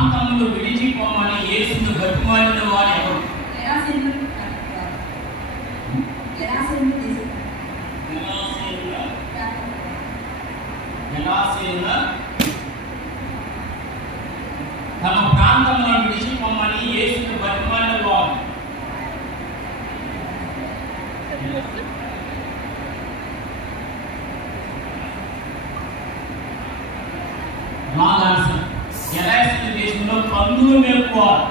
ప్రాంతములు విడిచిపోమని యేసును బతిమాలిన వారు ఎవరు? తమ ప్రాంతంలో విడిచిపోమని యేసును బతిమాలిన వారు ఎలాసిన దేశంలో పందులు మేపుకోవాలి.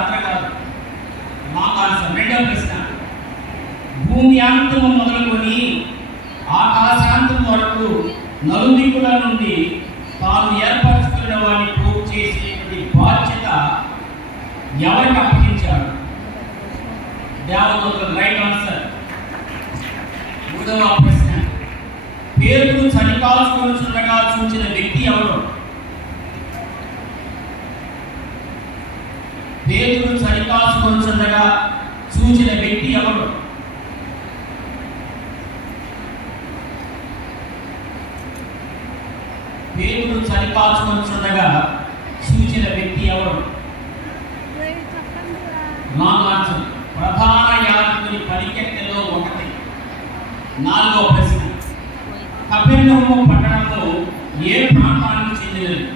అంతా కాదు. రెండవ ప్రశ్న, భూమి అంతము మొదలుకొని ఆకాశాంతం వరకు నలుదిక్కుల నుండి తాను ఏర్పరచుకున్న వారిని పోగు చేసేటువంటి బాధ్యత ఎవరికి అప్పగించాడు? దేవదూతలు. Right answer. మూడవ ప్రశ్న, పేతురు చలికాల్చుకొనుచుండగా చూచిన వ్యక్తి ఎవరు? పేతురు చలికాల్చుకొనుచుండగా చూచిన వ్యక్తి ఎవరు? పేతురు చలికాల్చుకొనుచుండగా చూచిన వ్యక్తి ఎవరు? ప్రధాన యాజకుని పనికెత్తెలో ఒకటి. నాలుగవ ప్రశ్న, కపెర్నహూము పట్టణము ఏ ప్రాంతానికి చెందినది?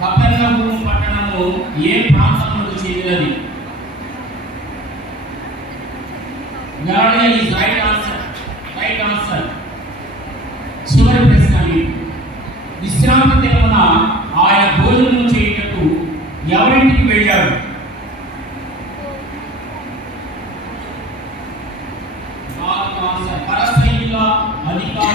కపెర్నహూము పట్టణము ఏ ప్రాంతములకు చెందినది? గాలిలీ. Right answer. చివరి ప్రశ్న, విశ్రాంతి దినమున ఆయన భోజనం చేయుటకు ఎవరింటికి వెళ్ళాడు? పరసైనిక అధికారి